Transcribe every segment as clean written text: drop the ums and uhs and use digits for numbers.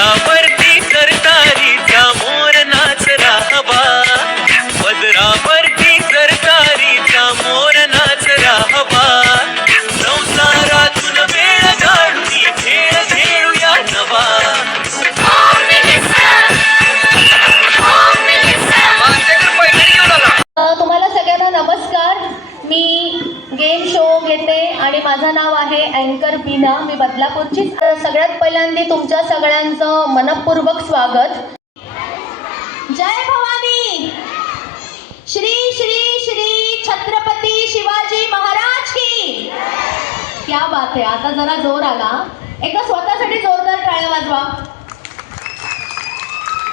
पदरावरती सरतारीचा मोर नाचला हवा, पदरावरती सरतारीचा मोर नाचला हवा. संसारातून वेळ काढून खेळ खेळूया नवा. तुम्हाला सगळ्यांना नमस्कार. मी गेम शो घेते आणि माझं नाव आहे अँकर बीना. मी बदलापूरची. सगळ्यात पहिल्यांदा तुमच्या सगळ्यांचं मनपूर्वक स्वागत. जय भवानी. श्री श्री श्री छत्रपती शिवाजी महाराज की. क्या बात आहे. आता जरा जोर आला. एकदा स्वतःसाठी जोरदार टाळ्या वाजवा.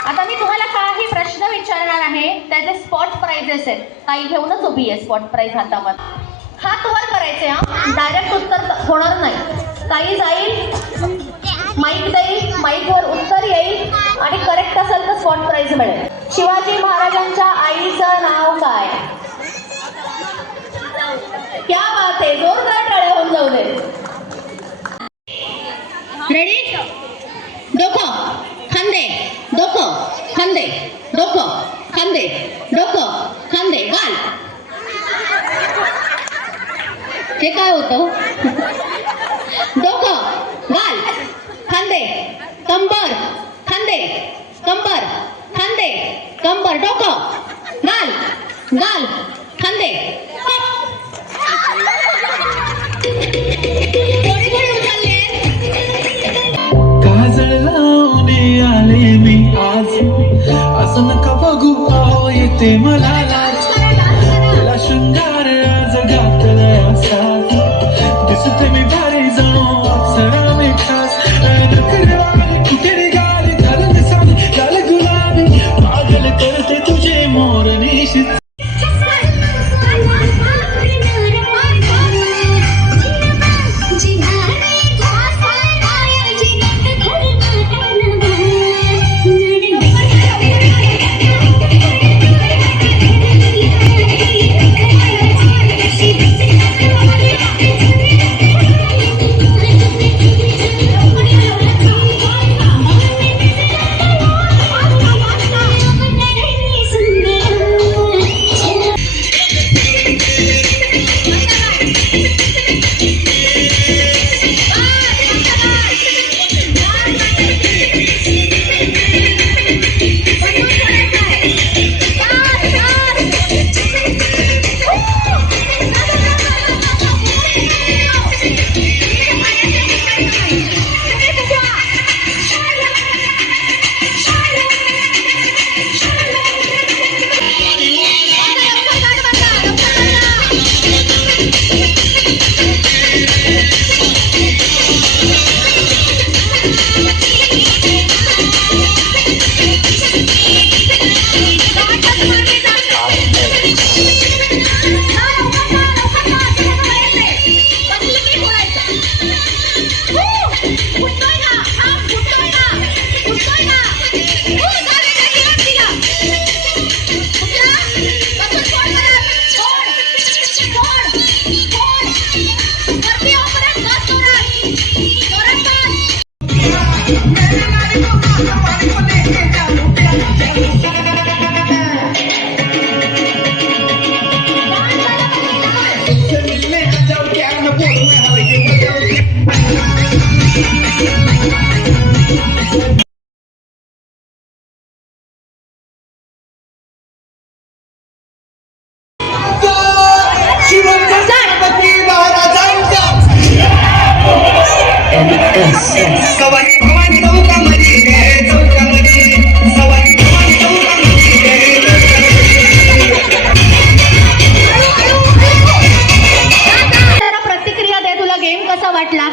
आता मी तुम्हाला काही प्रश्न विचारणार आहे, त्याचे स्पॉट प्राइजेस आहेत. ताई घेऊनच उभी आहे स्पॉट प्राइज हातामध्ये. हात वर करायचे हा, डायरेक्ट उत्तर होणार नाही. ताई जाईल, माईक देईल, माईकवर उत्तर येईल आणि करेक्ट असेल तर स्पॉट प्राइज मिळेल. शिवाजी महाराजांच्या आईचं नाव काय? क्या बात आहे. जोरदार टाळ्या होऊन जाऊ दे. रेडी. डोकं खांदे, डोकं खांदे, डोकं खांदे, डोकं खांदे, गाल. हे काय होतं? डोकं, गाल, खांदे, कंबर, खांदे, कंबर, खांदे, कंबर, डोकं, गाल, गाल, खांदे. काजळ लावून आले मी आज, असं नका बघू आहो येते मला लाज. तुला शृंगार आज घातला असा, दिसते मी भारी जणू अप्सरा मी खास. कुठे निघाली झालं दिसाली, झालं गुलाबी, पागल करते तुझे मोर निशित.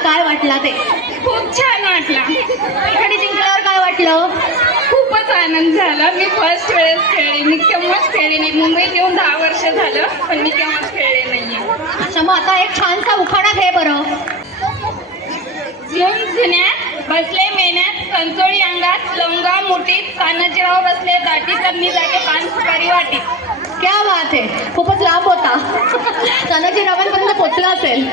काय वाटला ते? खूप छान वाटला. एखादी जिंकल्यावर काय वाटलं? खूपच आनंद झाला. मी फर्स्ट वेळेस खेळले. मी केव्हाच खेळले नाही. मुंबईत येऊन 10 वर्ष झालं, पण मी केव्हाच खेळले नाहीये. अच्छा, मग आता एक छानसा उखाणा घे बरं. झुन्यात बसले मेन्यात, कंचोळी अंगात, लवंगा मुठीत, कानाजीराव बसले दाटी, तर मी जाते पान सुपारी वाटीत. क्या बात आहे. खूपच लांब होता. तानाजी रावांपर्यंत पोचला असेल.